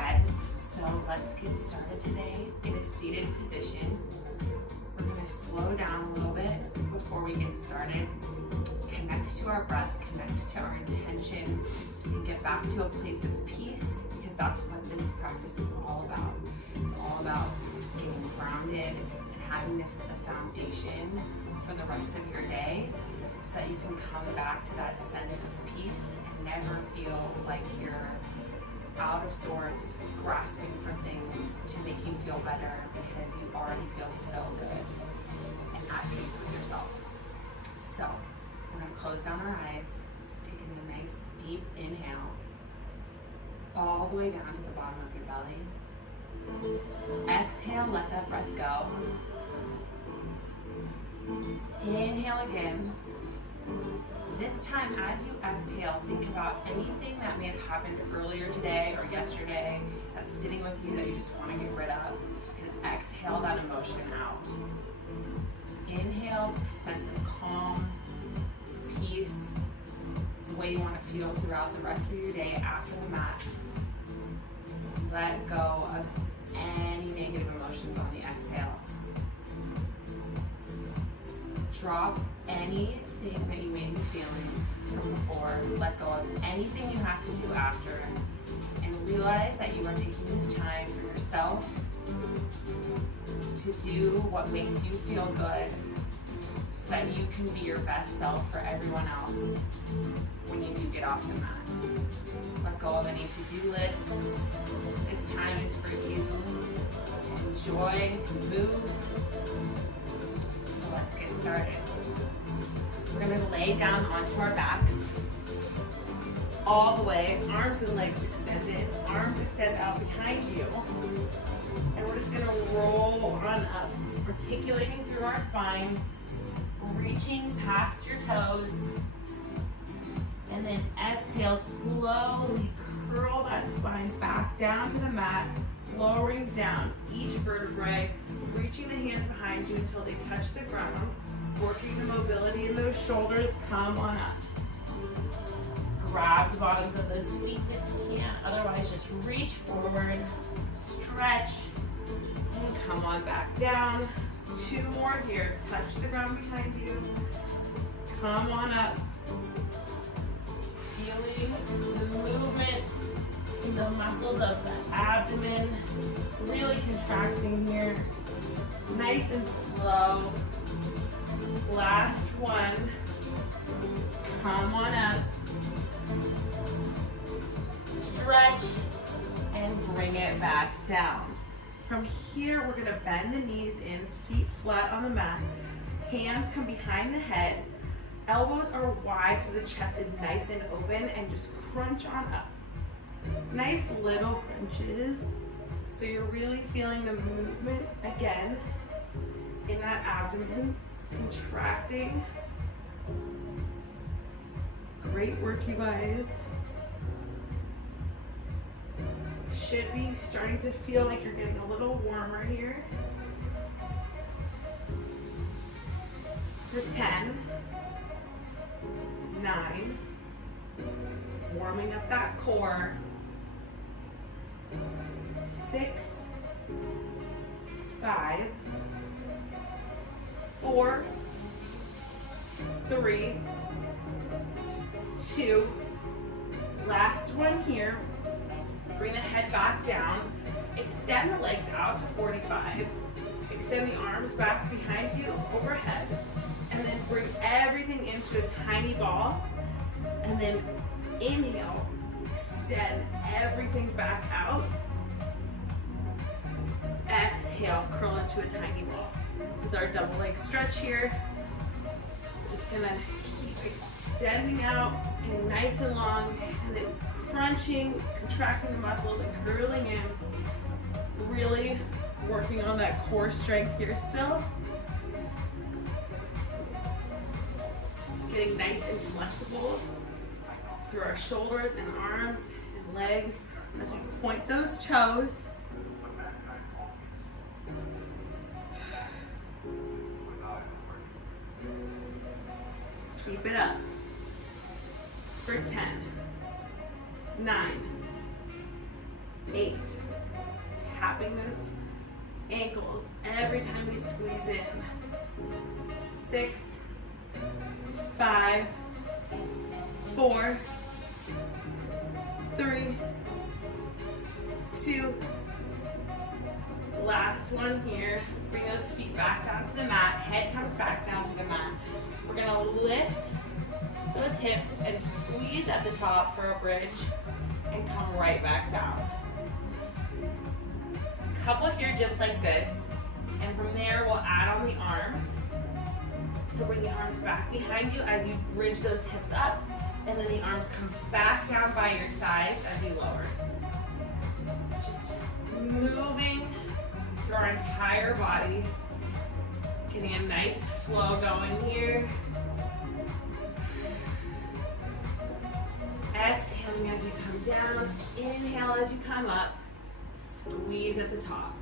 guys, so let's get started today in a seated position. We're going to slow down a little bit before we get started, connect to our breath, connect to our intention, and get back to a place of peace, because that's what this practice is all about. It's all about getting grounded and having this as the foundation for the rest of your day, so that you can come back to that sense of peace and never feel like you're out of sorts, grasping for things to make you feel better, because you already feel so good and at peace with yourself. So we're going to close down our eyes, taking a nice deep inhale all the way down to the bottom of your belly. Exhale, let that breath go. Inhale again. This time, as you exhale, think about anything that may have happened earlier today or yesterday that's sitting with you that you just want to get rid of, and exhale that emotion out. Inhale, sense of calm, peace, the way you want to feel throughout the rest of your day after the mat. Let go of any negative emotions on the exhale. Drop anything that you may be feeling from before. Let go of anything you have to do after, and realize that you are taking this time for yourself to do what makes you feel good, so that you can be your best self for everyone else when you do get off the mat. Let go of any to-do lists. This time is for you. Enjoy, move. So let's get started. We're going to lay down onto our backs all the way, arms and legs extended, arms extend out behind you, and we're just going to roll on up, articulating through our spine, reaching past your toes, and then exhale, slowly curl that spine back down to the mat, lowering down each vertebrae, reaching the hands behind you until they touch the ground, working the mobility in those shoulders. Come on up. Grab the bottoms of those feet if you can, otherwise just reach forward, stretch, and come on back down. 2 more here. Touch the ground behind you. Come on up. Feeling the movement in the muscles of the abdomen, really contracting here. Nice and slow. Last one. Come on up. Stretch and bring it back down. From here, we're gonna bend the knees in, feet flat on the mat. Hands come behind the head. Elbows are wide so the chest is nice and open, and just crunch on up. Nice little crunches. So you're really feeling the movement again in that abdomen, contracting. Great work, you guys. Should be starting to feel like you're getting a little warmer here. For 10, 9, warming up that core. 6, 5, 4, 3, 2, last one here. Bring the head back down. Extend the legs out to 45. Extend the arms back behind you, overhead. And then bring everything into a tiny ball. And then inhale, extend everything back out. Exhale, curl into a tiny ball. This is our double leg stretch here. Just gonna keep extending out and nice and long, and then crunching, contracting the muscles and curling in. Really working on that core strength here still. Getting nice and flexible through our shoulders and arms and legs as we point those toes. Keep it up. For 10, 9, 8. Tapping those ankles every time we squeeze in. 6, 5, 4, 3, 2. Last one here. Bring those feet back down to the mat. Head comes back down to the mat. We're gonna lift those hips and squeeze at the top for a bridge and come right back down. Couple here just like this. And from there, we'll add on the arms. So bring the arms back behind you as you bridge those hips up. And then the arms come back down by your sides as you lower. Just moving through our entire body. Getting a nice flow going here. Exhaling as you come down. Inhale as you come up. Squeeze at the top.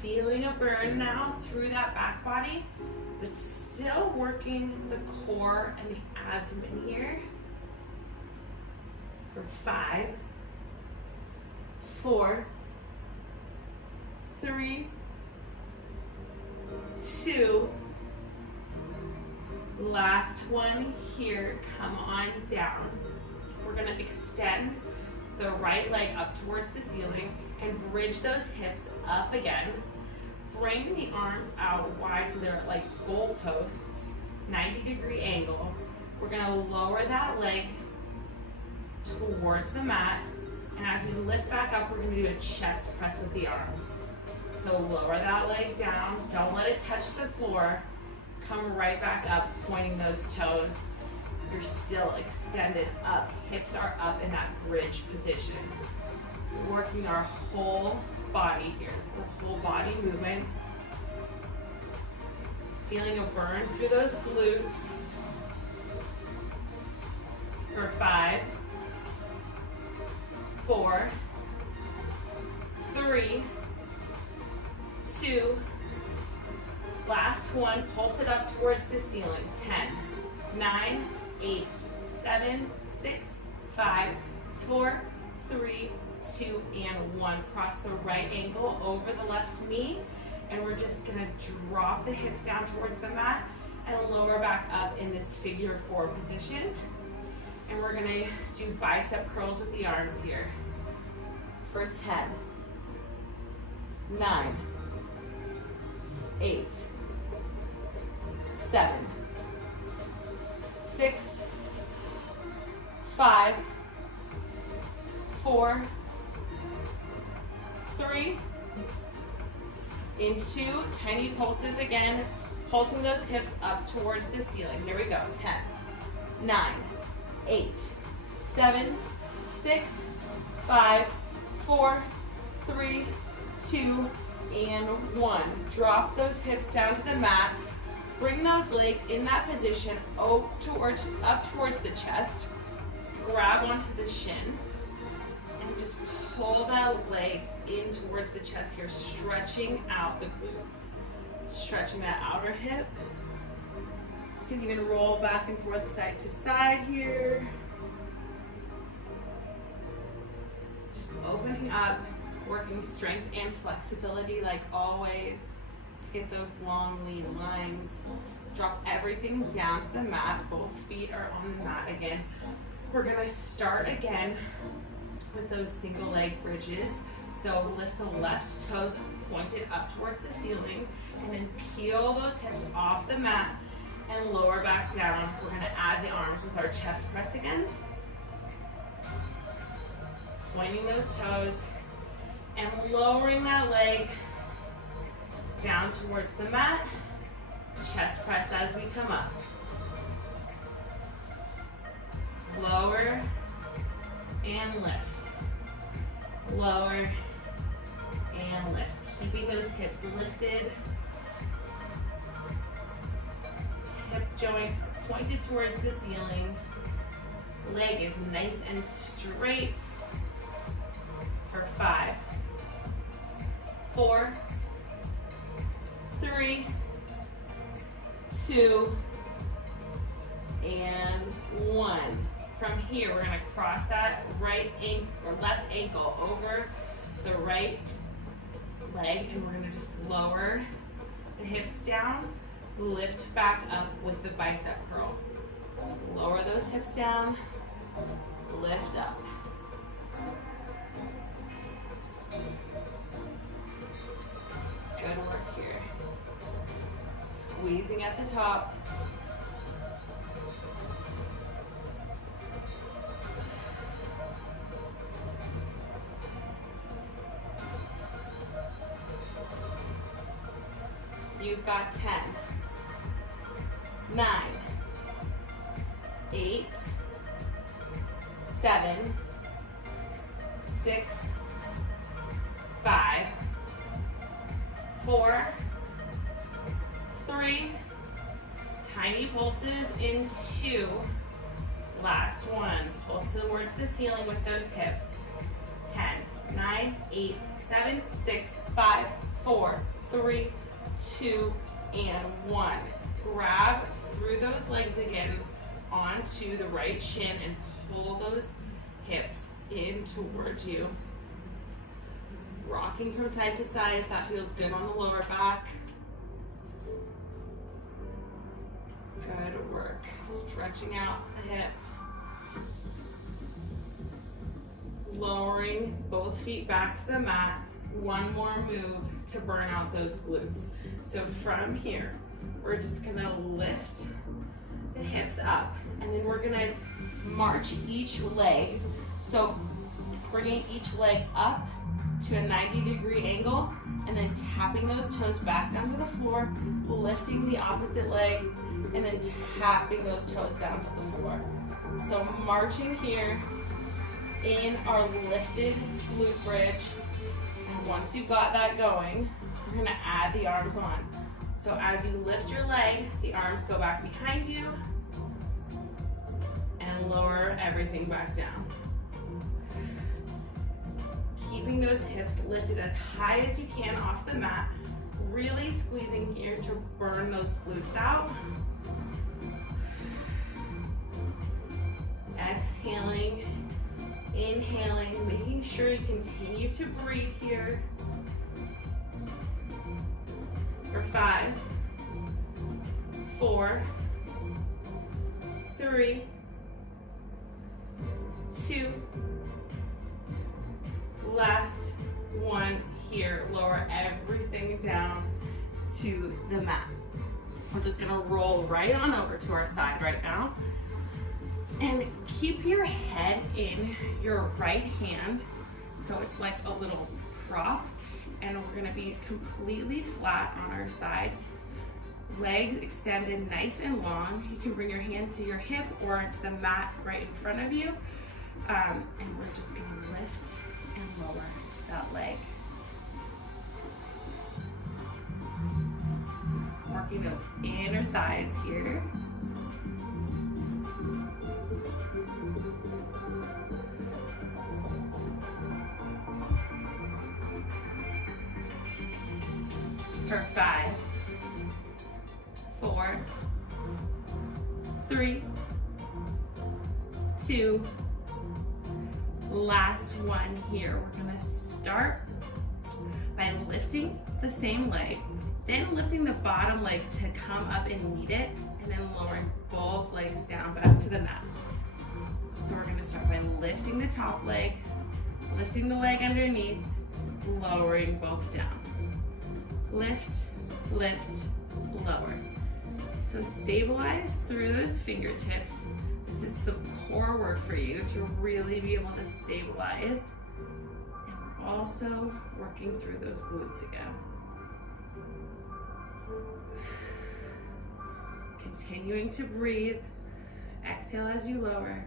Feeling a burn now through that back body, but still working the core and the abdomen here. For 5, 4, 3, 2. Last one here. Come on down. We're going to extend the right leg up towards the ceiling and bridge those hips up again. Bring the arms out wide so they're like goalposts, 90-degree angle. We're going to lower that leg towards the mat. And as we lift back up, we're going to do a chest press with the arms. So lower that leg down. Don't let it touch the floor. Come right back up, pointing those toes. You're still extended up. Hips are up in that bridge position. Working our whole body here. The whole body movement. Feeling a burn through those glutes. For 5, 4, 3, 2. Last one. Pulse it up towards the ceiling. 10, 9, 8, 7, 6, 5, 4, 3, 2, and 1. Cross the right ankle over the left knee, and we're just gonna drop the hips down towards the mat and lower back up in this figure 4 position. And we're gonna do bicep curls with the arms here. For 10, 9, 8, 7, 6, 5, 4, 3, in 2, tiny pulses again, pulsing those hips up towards the ceiling. Here we go. 10, 9, 8, 7, 6, 5, 4, 3, 2, and 1. Drop those hips down to the mat. Bring those legs in that position up towards the chest. Grab onto the shin. And just pull the legs in towards the chest here, stretching out the glutes. Stretching that outer hip. You can even roll back and forth side to side here. Just opening up, working strength and flexibility like always to get those long lean lines. Drop everything down to the mat. Both feet are on the mat again. We're gonna start again with those single leg bridges. So lift the left toes pointed up towards the ceiling and then peel those hips off the mat and lower back down. We're gonna add the arms with our chest press again. Pointing those toes and lowering that leg down towards the mat. Chest press as we come up. Lower and lift. Lower and lift. Keeping those hips lifted. Hip joints pointed towards the ceiling. Leg is nice and straight. For 5, 4, 3, 2, and 1. from here, we're gonna cross that left ankle over the right leg, and we're gonna just lower the hips down, lift back up with the bicep curl. Lower those hips down, lift up. Good work here. Squeezing at the top. You've got 10, 9, 8, 7, 6, 5, 4, 3, tiny pulses in 2, last one, pulse towards the ceiling with those hips, 10, 9, 8, 7, 6, 5, 4, 3, 2, and 1. Grab through those legs again onto the right shin and pull those hips in towards you. Rocking from side to side if that feels good on the lower back. Good work. Stretching out the hip. Lowering both feet back to the mat. One more move to burn out those glutes. So from here, we're just gonna lift the hips up, and then we're gonna march each leg. So bringing each leg up to a 90-degree angle, and then tapping those toes back down to the floor, lifting the opposite leg, and then tapping those toes down to the floor. So marching here in our lifted glute bridge. And once you've got that going, we're gonna add the arms on. So as you lift your leg, the arms go back behind you and lower everything back down. Keeping those hips lifted as high as you can off the mat, really squeezing here to burn those glutes out. Exhaling, inhaling, making sure you continue to breathe here. For 5, 4, 3, 2, last one here. Lower everything down to the mat. We're just gonna roll right on over to our side right now. And keep your head in your right hand, so it's like a little prop, and we're gonna be completely flat on our side. Legs extended nice and long. You can bring your hand to your hip or to the mat right in front of you. And we're just gonna lift and lower that leg. Working those inner thighs here. For 5, 4, 3, 2, last one here. We're gonna start by lifting the same leg, then lifting the bottom leg to come up and meet it, and then lowering both legs down back to the mat. So we're gonna start by lifting the top leg, lifting the leg underneath, lowering both down. Lift, lift, lower. So stabilize through those fingertips. This is some core work for you to really be able to stabilize. And we're also working through those glutes again. Continuing to breathe. Exhale as you lower.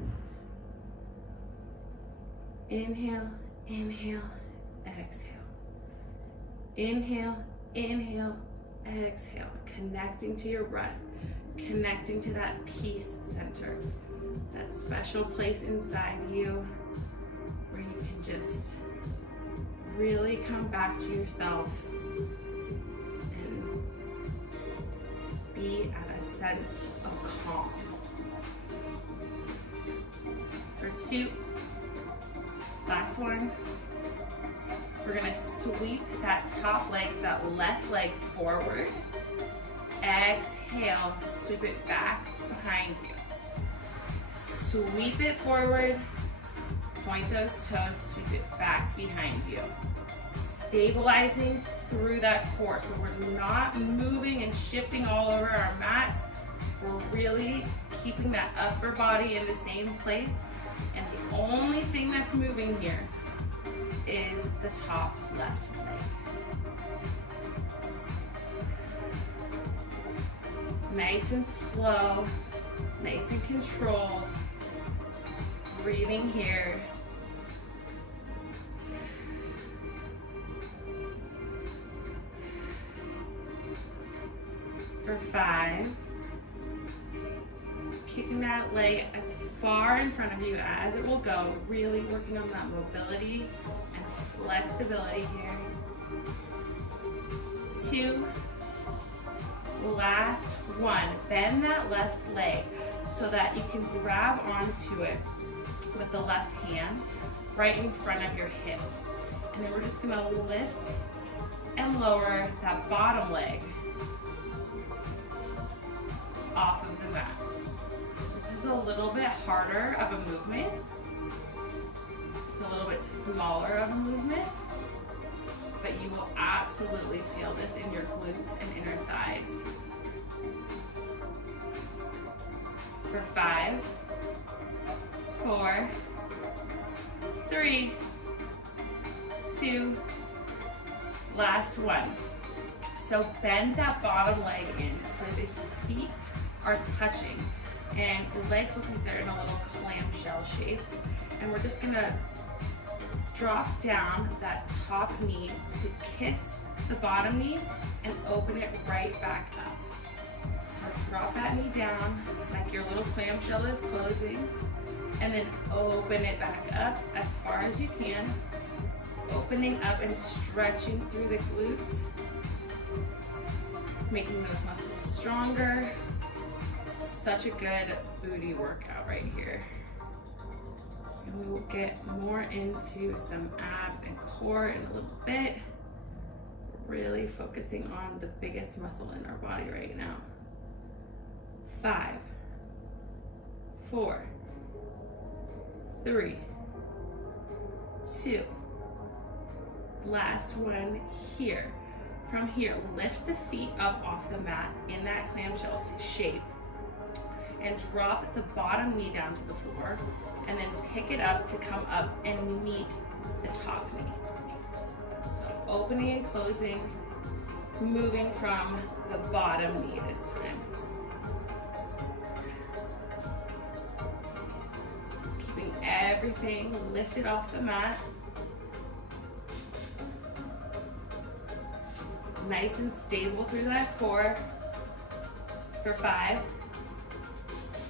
Inhale, inhale, exhale. Inhale, inhale, exhale. Connecting to your breath, connecting to that peace center, that special place inside you where you can just really come back to yourself and be at a sense of calm. 2, last one. We're gonna sweep that top leg, that left leg forward. Exhale, sweep it back behind you. Sweep it forward, point those toes, sweep it back behind you. Stabilizing through that core, so we're not moving and shifting all over our mats. We're really keeping that upper body in the same place, and the only thing that's moving here is the top left leg. Nice and slow, nice and controlled. Breathing here. For 5. Kicking that leg as far in front of you as it will go, really working on that mobility and flexibility here. 2, last one. Bend that left leg so that you can grab onto it with the left hand right in front of your hips. And then we're just gonna lift and lower that bottom leg off of the mat. This is a little bit harder of a movement. It's a little bit smaller of a movement, but you will absolutely feel this in your glutes and inner thighs. For 5, 4, 3, 2, last one. So bend that bottom leg in so the feet are touching and your legs look like they're in a little clamshell shape. And we're just gonna drop down that top knee to kiss the bottom knee and open it right back up. So drop that knee down like your little clamshell is closing, and then open it back up as far as you can, opening up and stretching through the glutes, making those muscles stronger. Such a good booty workout right here. And we will get more into some abs and core in a little bit. Really focusing on the biggest muscle in our body right now. 5, 4, 3, 2, last one here. From here, lift the feet up off the mat in that clamshell shape and drop the bottom knee down to the floor, and then pick it up to come up and meet the top knee. So opening and closing, moving from the bottom knee this time. Keeping everything lifted off the mat. Nice and stable through that core. For 5,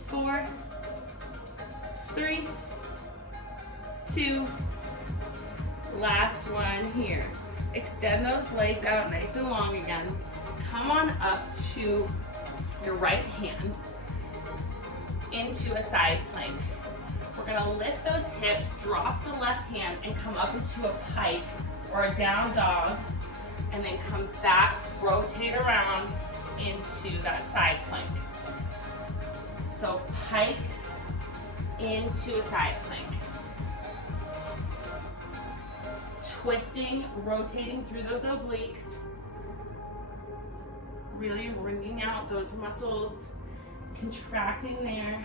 4, 3, 2, last one here. Extend those legs out nice and long again. Come on up to your right hand into a side plank. We're gonna lift those hips, drop the left hand, and come up into a pike or a down dog, and then come back, rotate around into that side plank. So pike into a side plank. Twisting, rotating through those obliques. Really wringing out those muscles, contracting there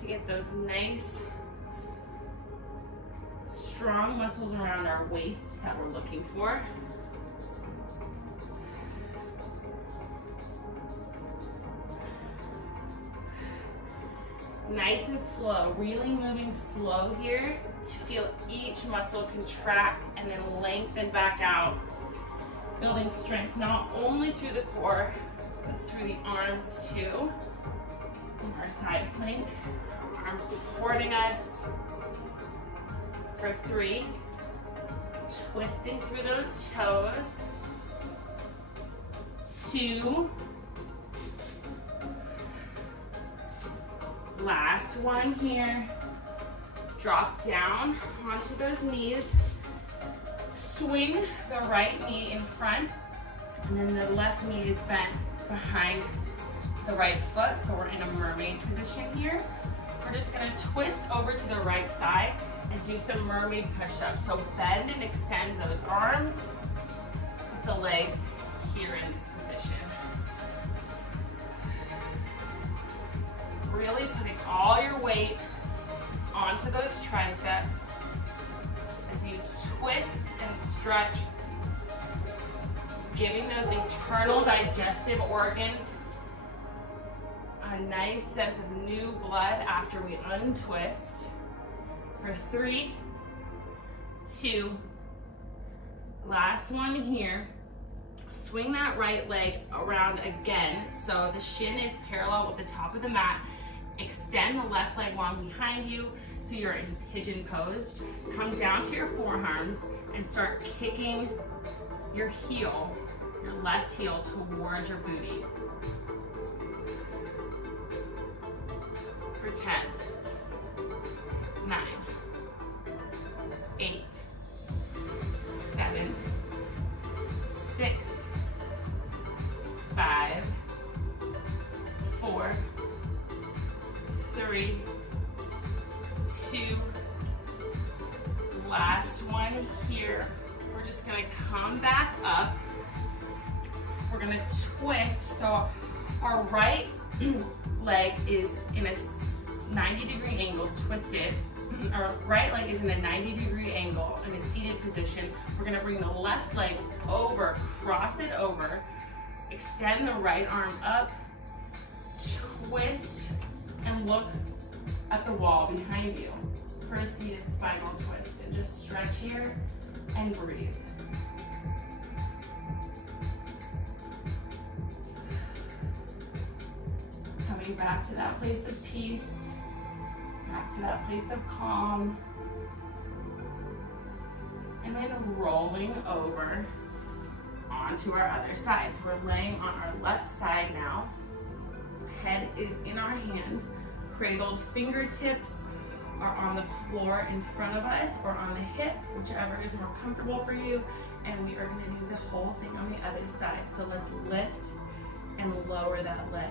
to get those nice, strong muscles around our waist that we're looking for. Nice and slow, really moving slow here to feel each muscle contract and then lengthen back out. Building strength not only through the core, but through the arms too. Our side plank, arms supporting us. For 3, twisting through those toes. 2, last one here. Drop down onto those knees. Swing the right knee in front, and then the left knee is bent behind the right foot, so we're in a mermaid position here. We're just gonna twist over to the right side and do some mermaid push-ups. So bend and extend those arms with the legs here in this position. Really putting all your weight onto those triceps as you twist and stretch, giving those internal digestive organs a nice sense of new blood after we untwist. For 3, 2, last one here. Swing that right leg around again so the shin is parallel with the top of the mat. Extend the left leg long behind you so you're in pigeon pose. Come down to your forearms and start kicking your heel, your left heel, towards your booty. For 10, 9, 8, 7, 6, 5, 4, 3, 2, last one here. We're just gonna come back up. We're gonna twist, so our right leg is in a 90-degree angle, twisted. Our right leg is in a 90-degree angle in a seated position. We're gonna bring the left leg over, cross it over, extend the right arm up, twist, and look at the wall behind you for a seated spinal twist. And just stretch here and breathe. Coming back to that place of peace, back to that place of calm, and then rolling over onto our other side. So we're laying on our left side now. Head is in our hand, cradled fingertips are on the floor in front of us or on the hip, whichever is more comfortable for you. And we are gonna do the whole thing on the other side. So let's lift and lower that leg.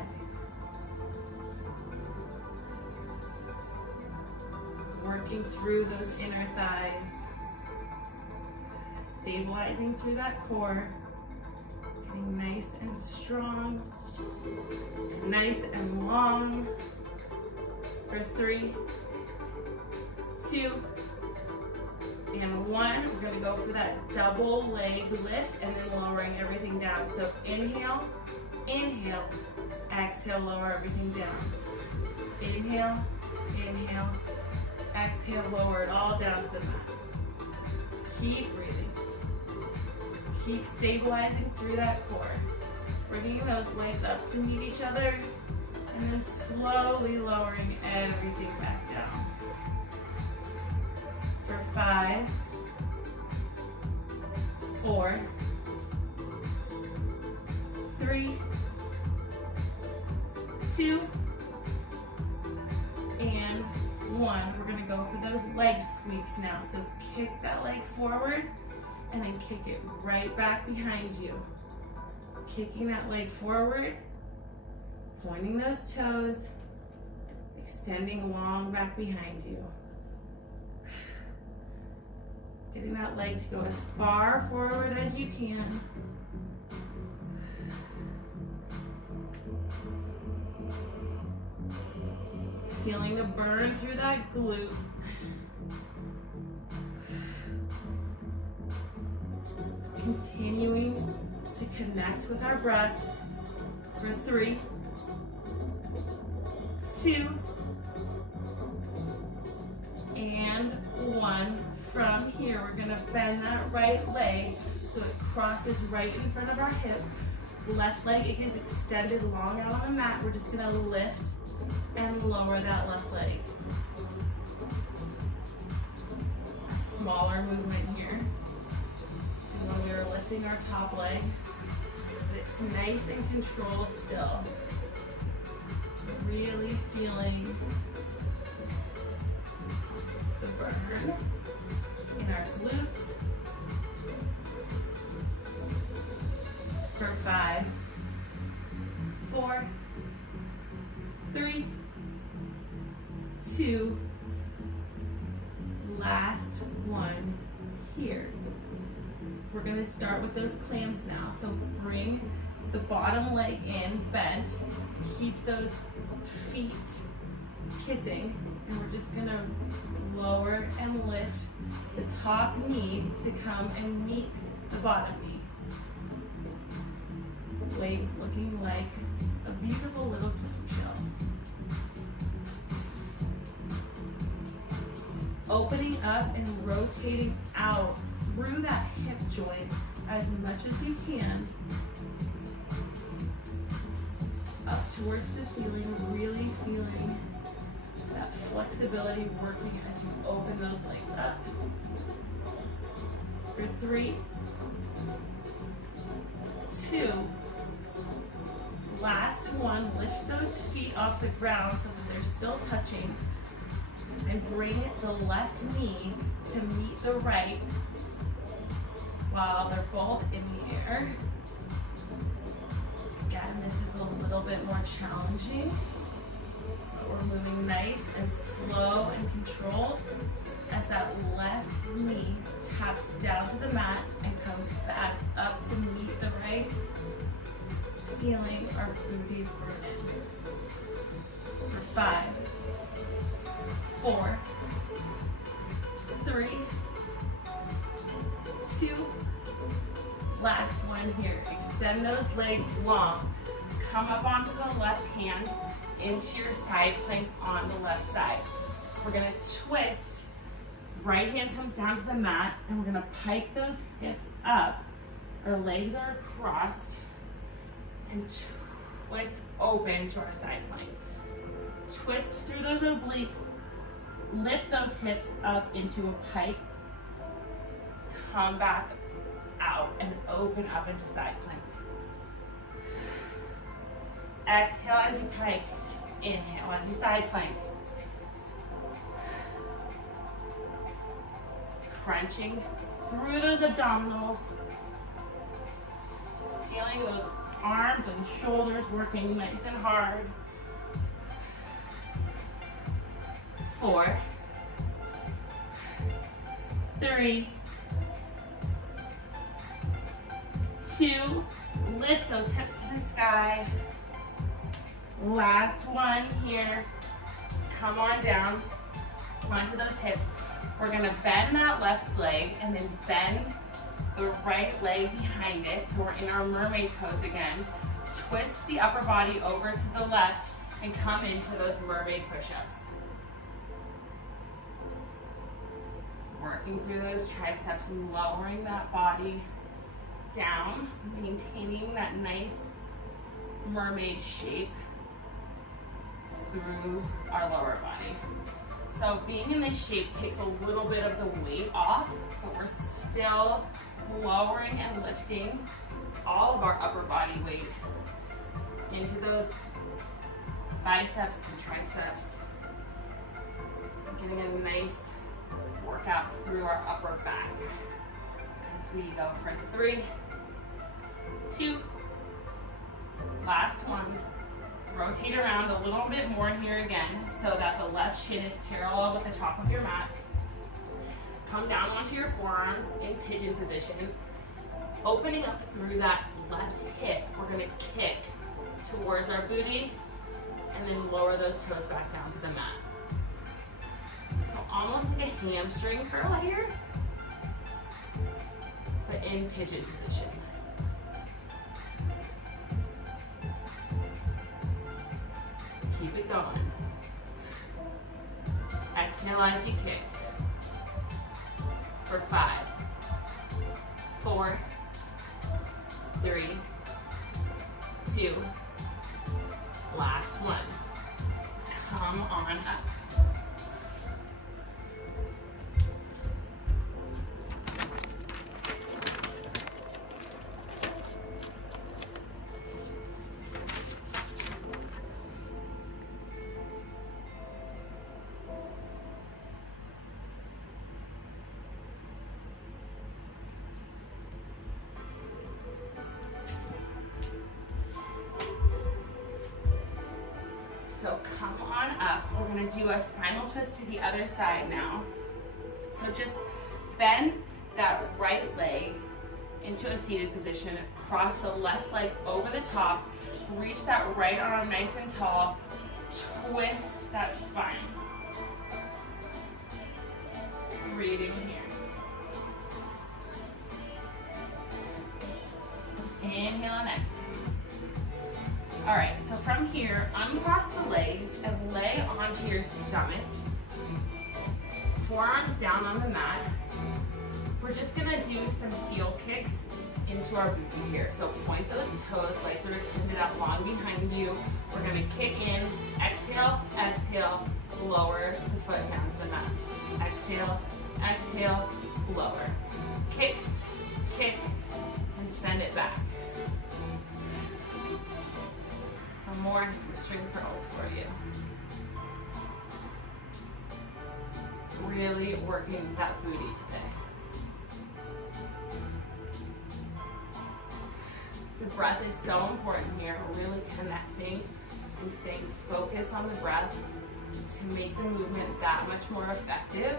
Working through those inner thighs, stabilizing through that core, getting nice and strong, nice and long. For 3, 2, and 1. We're gonna go for that double leg lift and then lowering everything down. So inhale, inhale, exhale, lower everything down. Inhale, inhale, exhale, lower it all down to the mat. Keep breathing. Keep stabilizing through that core. Bringing those legs up to meet each other and then slowly lowering everything back down. For 5, 4, 3, 2, and 1. We're gonna go for those leg sweeps now. So kick that leg forward and then kick it right back behind you. Kicking that leg forward, pointing those toes, extending long back behind you. Getting that leg to go as far forward as you can. Feeling the burn through that glute. Continuing to connect with our breath for 3, 2, and 1. From here, we're gonna bend that right leg so it crosses right in front of our hip. Left leg is extended long out on the mat. We're just gonna lift and lower that left leg. A smaller movement here than when we were lifting our top leg, but it's nice and controlled still. Really feeling the 3, 2, last one here. We're gonna start with those clams now. So bring the bottom leg in, bent. Keep those feet kissing. And we're just gonna lower and lift the top knee to come and meet the bottom knee. Legs looking like a beautiful little cookie shell. Opening up and rotating out through that hip joint as much as you can. Up towards the ceiling, really feeling that flexibility working as you open those legs up. For 3, 2, last one, lift those feet off the ground so that they're still touching, and bring the left knee to meet the right while they're both in the air. Again, this is a little bit more challenging, but we're moving nice and slow and controlled as that left knee taps down to the mat and comes back up to meet the right, feeling our booty burn in. For 5, 4, 3, 2, last one here. Extend those legs long. Come up onto the left hand into your side plank on the left side. We're gonna twist. Right hand comes down to the mat, and we're gonna pike those hips up. Our legs are crossed, and twist open to our side plank. Twist through those obliques. Lift those hips up into a pike. Come back out and open up into side plank. Exhale as you pike. Inhale as you side plank. Crunching through those abdominals. Feeling those arms and shoulders working nice and hard. 4, 3, 2, lift those hips to the sky. Last one here. Come on down onto those hips. We're gonna bend that left leg and then bend the right leg behind it. So we're in our mermaid pose again. Twist the upper body over to the left and come into those mermaid push-ups. Working through those triceps and lowering that body down, maintaining that nice mermaid shape through our lower body. So being in this shape takes a little bit of the weight off, but we're still lowering and lifting all of our upper body weight into those biceps and triceps, getting a nice workout through our upper back as we go for 3, 2, last one. Rotate around a little bit more here again so that the left shin is parallel with the top of your mat. Come down onto your forearms in pigeon position. Opening up through that left hip, we're gonna kick towards our booty and then lower those toes back down to the mat. So almost like a hamstring curl here, but in pigeon position. Keep it going. Exhale as you kick. For 5, 4, 3, 2, last one. Come on up. So come on up. We're gonna do a spinal twist to the other side now. So just bend that right leg into a seated position, cross the left leg over the top, reach that right arm nice and tall, twist that spine. Breathing here. Inhale and exhale. All right, so from here, uncross the legs and lay onto your stomach. Forearms down on the mat. We're just gonna do some heel kicks into our booty here. So point those toes, legs are extended out long behind you. We're gonna kick in, exhale, exhale, lower the foot down to the mat. Exhale, exhale, lower. Kick, kick, and send it back. Some more string curls for you. Really working that booty today. The breath is so important here. We're really connecting and staying focused on the breath to make the movement that much more effective.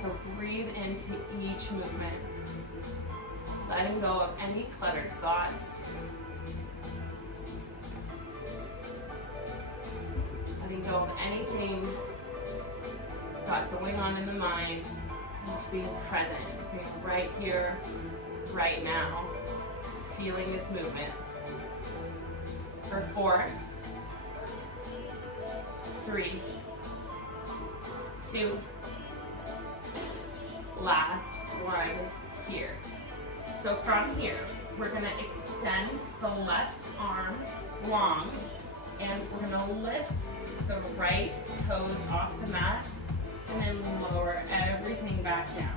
So breathe into each movement, letting go of any cluttered thoughts. Letting go of anything got going on in the mind, and just being present, being right here, right now, feeling this movement. For 4, 3, 2, last one here. So from here, we're gonna extend the left arm long, and we're gonna lift the right toes off the mat and then lower everything back down.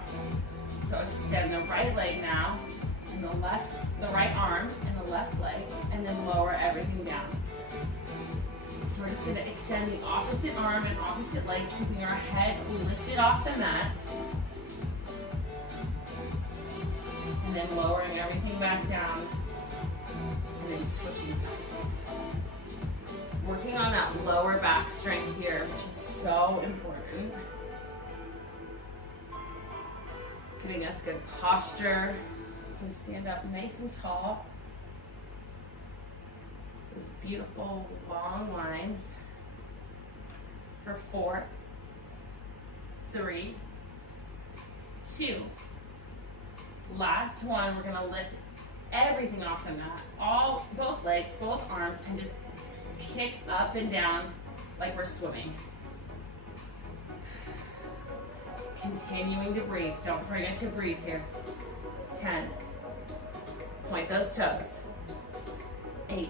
So extend the right leg now, and the right arm and the left leg, and then lower everything down. So we're just gonna extend the opposite arm and opposite leg, keeping our head lifted off the mat, and then lowering everything back down, and then switching sides. Working on that lower back strength here, which is so important. Giving us good posture. You can stand up nice and tall. Those beautiful long lines. For 4, 3, 2. Last one, we're gonna lift everything off the mat. Both legs, both arms, and just kick up and down like we're swimming. Continuing to breathe. Don't forget to breathe here. 10. Point those toes. 8,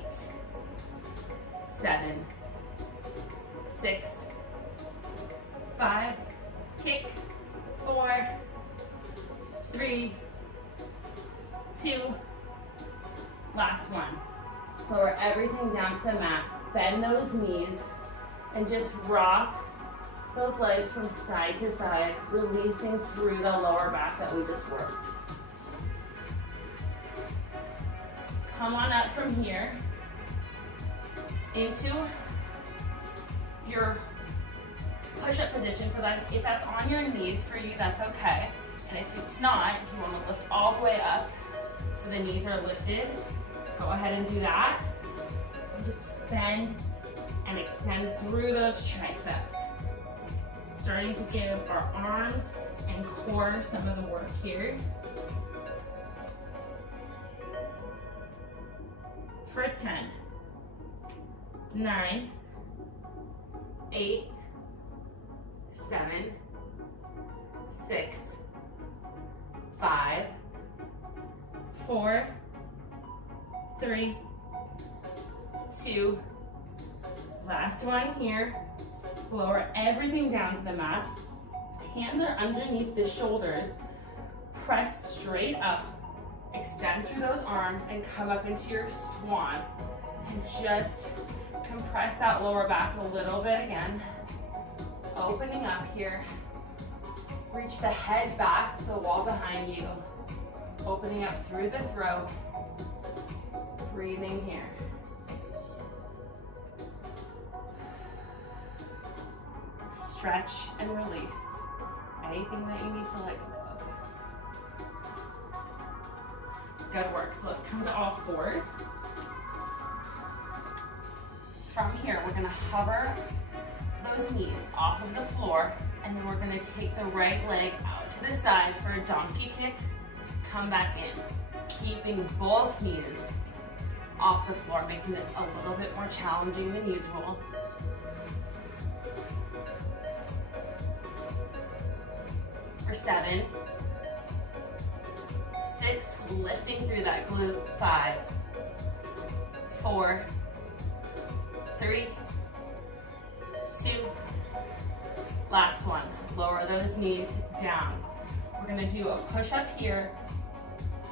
7, 6, 5. Kick. 4, 3, 2. Last one. Lower everything down to the mat. Bend those knees and just rock those legs from side to side, releasing through the lower back that we just worked. Come on up from here into your push-up position, so that if that's on your knees for you, that's okay. And if it's not, if you want to lift all the way up so the knees are lifted, go ahead and do that. And just bend and extend through those triceps. Starting to give our arms and core some of the work here. For 10, 9, 8, 7, 6, 5, 4, 3, 2, last one here. Lower everything down to the mat. Hands are underneath the shoulders. Press straight up. Extend through those arms and come up into your swan. And just compress that lower back a little bit again. Opening up here. Reach the head back to the wall behind you. Opening up through the throat. Breathing here. stretch and release. Anything that you need to let go of. Good work. So let's come to all fours. From here, we're gonna hover those knees off of the floor, and then we're gonna take the right leg out to the side for a donkey kick. Come back in, keeping both knees off the floor, making this a little bit more challenging than usual. For 7, 6, lifting through that glute, 5, 4, 3, 2, last one. Lower those knees down. We're gonna do a push-up here.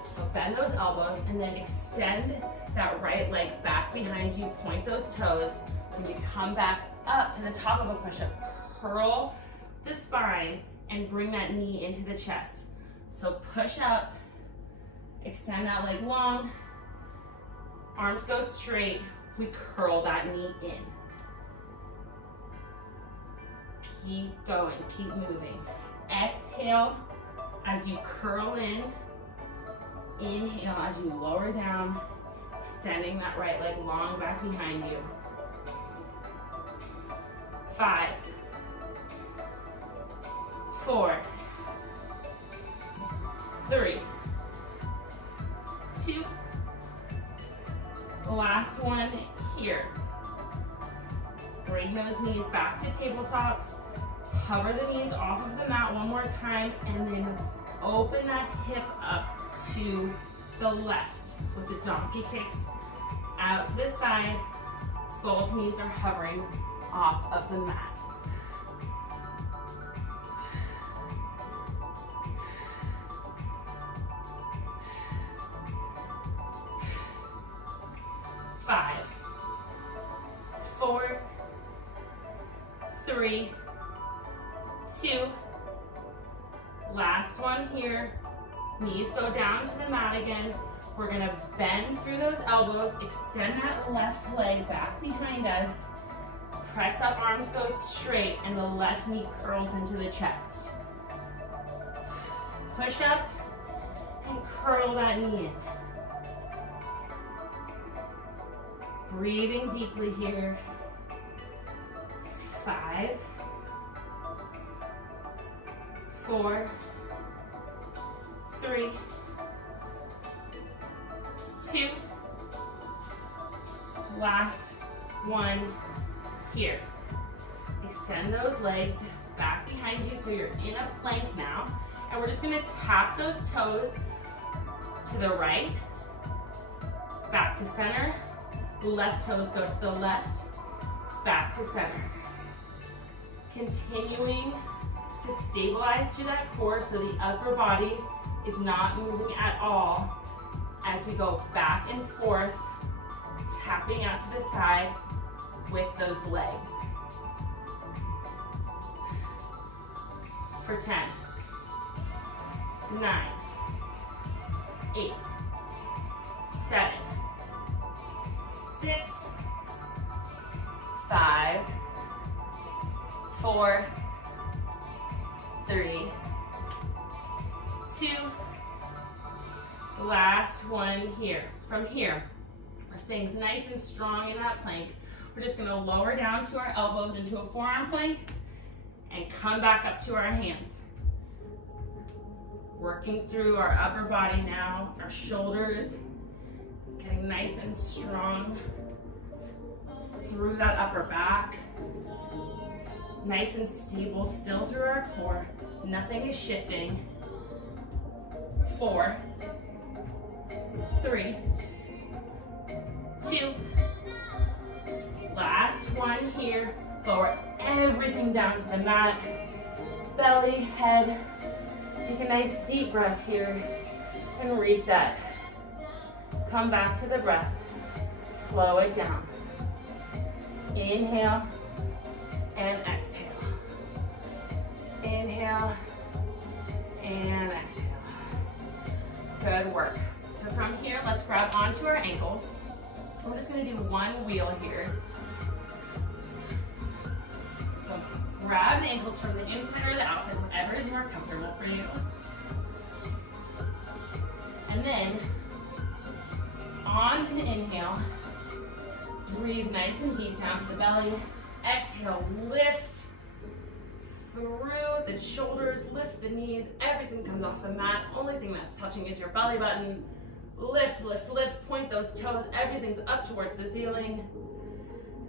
So bend those elbows and then extend that right leg back behind you, point those toes. When you come back up to the top of a push-up, curl the spine and bring that knee into the chest. So push up, extend that leg long, arms go straight, we curl that knee in. Keep going, keep moving. Exhale as you curl in, inhale as you lower down, extending that right leg long back behind you. 5, 4, 3, 2, last one here. Bring those knees back to tabletop. Hover the knees off of the mat one more time, and then open that hip up to the left with the donkey kicks out to the side. Both knees are hovering off of the mat. Five, 4, 3, 2, last one here. Knees go down to the mat again. We're gonna bend through those elbows, extend that left leg back behind us, press up, arms go straight, and the left knee curls into the chest. Push up and curl that knee in. Breathing deeply here. 5, 4, 3, 2, last one here. Extend those legs back behind you so you're in a plank now. And we're just gonna tap those toes to the right, back to center. Left toes go to the left, back to center. Continuing to stabilize through that core so the upper body is not moving at all as we go back and forth, tapping out to the side with those legs. For 10, 9, 8, 7, 6, 5, 4, 3, 2, last one here. From here, we're staying nice and strong in that plank. We're just gonna lower down to our elbows into a forearm plank and come back up to our hands. Working through our upper body now, our shoulders, getting nice and strong through that upper back. Nice and stable still through our core. Nothing is shifting. 4, 3, 2, last one here. Lower everything down to the mat. Belly, head. Take a nice deep breath here and reset. Come back to the breath. Slow it down. Inhale and exhale. Inhale and exhale. Good work. So from here, let's grab onto our ankles. We're just gonna do one wheel here. So grab grab the ankles from the inside or the outside, whatever is more comfortable for you. And then, on an inhale, breathe nice and deep down to the belly. Exhale, lift through the shoulders, lift the knees, everything comes off the mat. Only thing that's touching is your belly button. Lift, lift, lift, point those toes, everything's up towards the ceiling.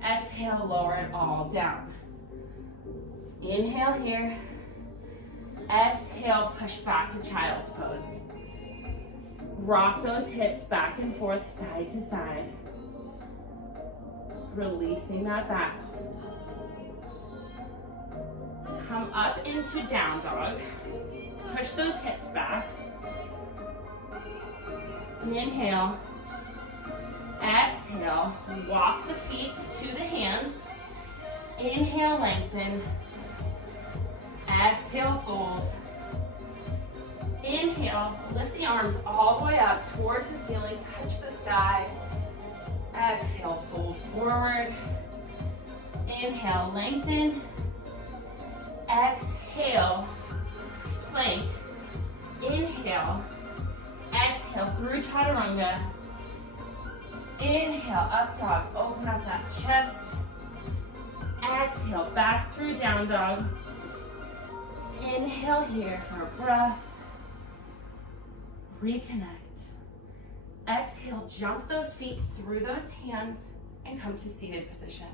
Exhale, lower it all down. Inhale here. Exhale, push back to child's pose. Rock those hips back and forth, side to side. Releasing that back. Come up into down dog. Push those hips back. Inhale. Exhale. Walk the feet to the hands. Inhale, lengthen. Exhale, fold. Inhale, lift the arms all the way up towards the ceiling, touch the sky. Exhale, fold forward. Inhale, lengthen. Exhale, plank. Inhale, exhale through chaturanga. Inhale, up dog, open up that chest. Exhale, back through down dog. Inhale here for a breath. Reconnect. Exhale, jump those feet through those hands and come to seated position.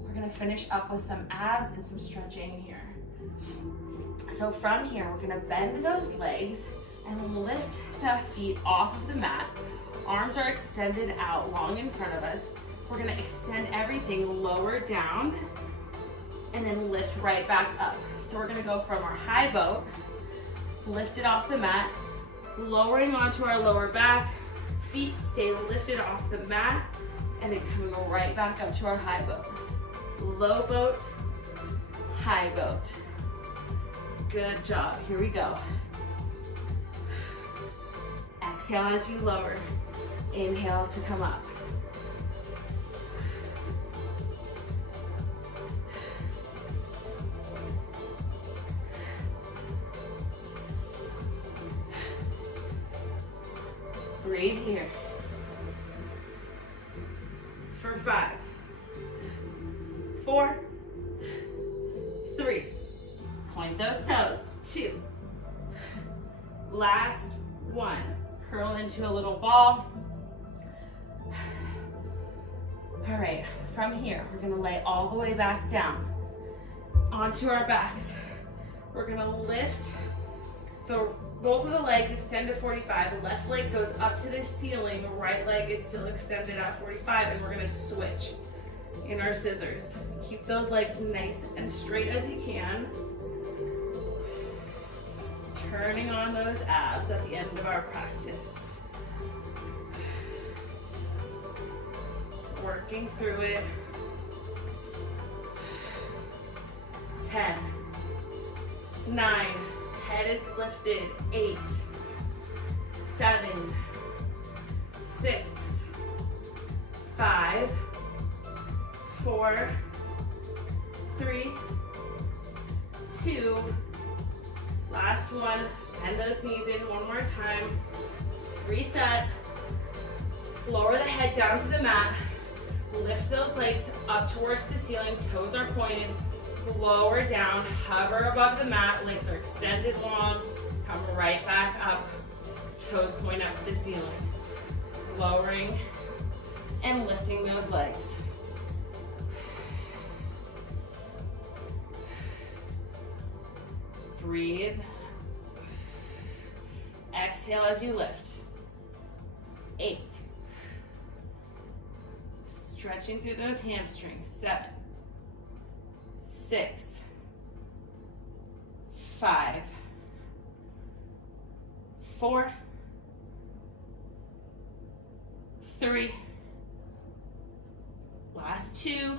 We're gonna finish up with some abs and some stretching here. So from here, we're gonna bend those legs and lift the feet off of the mat. Arms are extended out long in front of us. We're gonna extend everything lower down and then lift right back up. So we're gonna go from our high boat, lift it off the mat, lowering onto our lower back, feet stay lifted off the mat, and then coming right back up to our high boat. Low boat, high boat. Good job, here we go. Exhale as you lower. Inhale to come up. Breathe here. For 5, 4, 3. Point those toes. 2. Last 1. Curl into a little ball. All right, from here, we're gonna lay all the way back down onto our backs. We're gonna lift both of the legs, extend to 45. The left leg goes up to the ceiling. The right leg is still extended at 45, and we're gonna switch in our scissors. Keep those legs nice and straight as you can. Turning on those abs at the end of our practice. Working through it. 10, 9, head is lifted. 8, 7, 6, 5, 4, 3, 2, last one. Bend those knees in one more time. Reset. Lower the head down to the mat. Lift those legs up towards the ceiling. Toes are pointed. Lower down. Hover above the mat. Legs are extended long. Come right back up. Toes point up to the ceiling. Lowering and lifting those legs. Breathe. Exhale as you lift. 8. Stretching through those hamstrings. 7, 6, 5, 4, 3, last 2,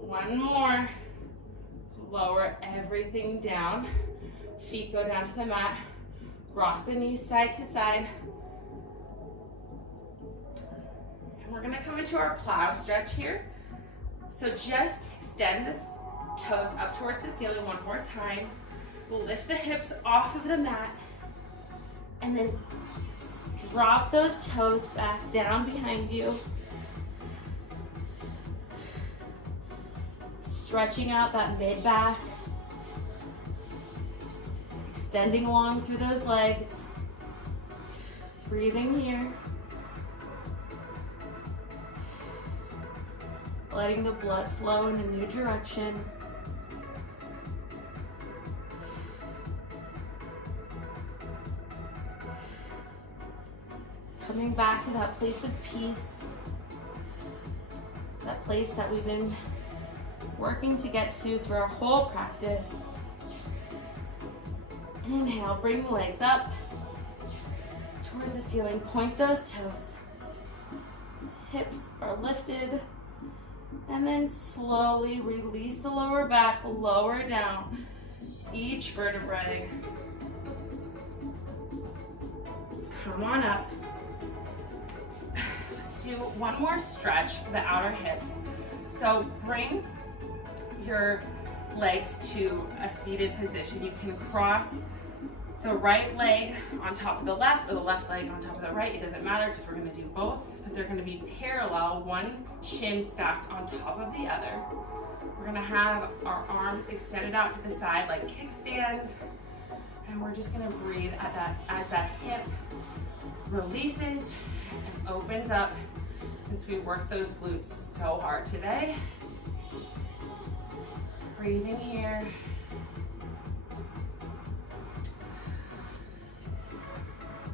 one more. Lower everything down. Feet go down to the mat. Rock the knees side to side. And we're gonna come into our plow stretch here. So just extend Toes up towards the ceiling one more time. Lift the hips off of the mat. And then drop those toes back down behind you. Stretching out that mid back. Extending along through those legs. Breathing here. Letting the blood flow in a new direction. Coming back to that place of peace. That place that we've been working to get to through our whole practice. Inhale, bring the legs up towards the ceiling. Point those toes. Hips are lifted. And then slowly release the lower back, lower down each vertebrae. Come on up. Let's do one more stretch for the outer hips. So bring your legs to a seated position. You can cross the right leg on top of the left or the left leg on top of the right. It doesn't matter because we're going to do both, but they're going to be parallel, one shin stacked on top of the other. We're going to have our arms extended out to the side like kickstands, and we're just going to breathe at that as that hip releases and opens up, since we worked those glutes so hard today. Breathing here.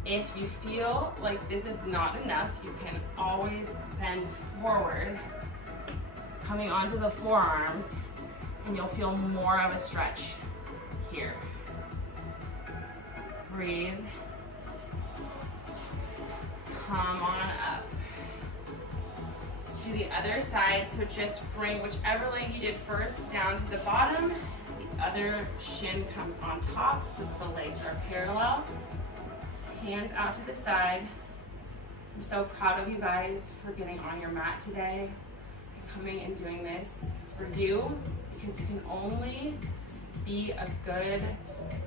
If you feel like this is not enough, you can always bend forward, coming onto the forearms, and you'll feel more of a stretch here. Breathe. Come on up. Let's do the other side, so just bring whichever leg you did first down to the bottom. The other shin comes on top, so the legs are parallel. Hands out to the side. I'm so proud of you guys for getting on your mat today and coming and doing this for you, because you can only be a good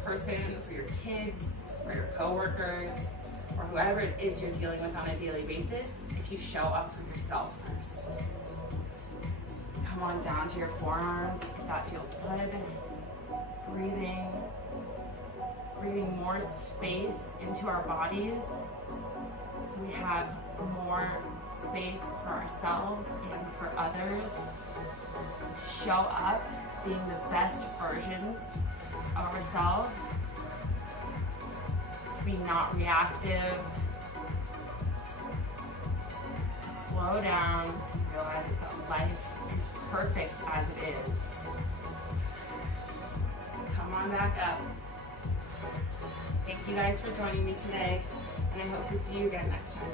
person for your kids, for your coworkers, or whoever it is you're dealing with on a daily basis if you show up for yourself first. Come on down to your forearms if that feels good. Breathing more space into our bodies, so we have more space for ourselves and for others to show up being the best versions of ourselves, to be not reactive, to slow down, realize that life is perfect as it is. Come on back up. Thank you guys for joining me today, and I hope to see you again next time.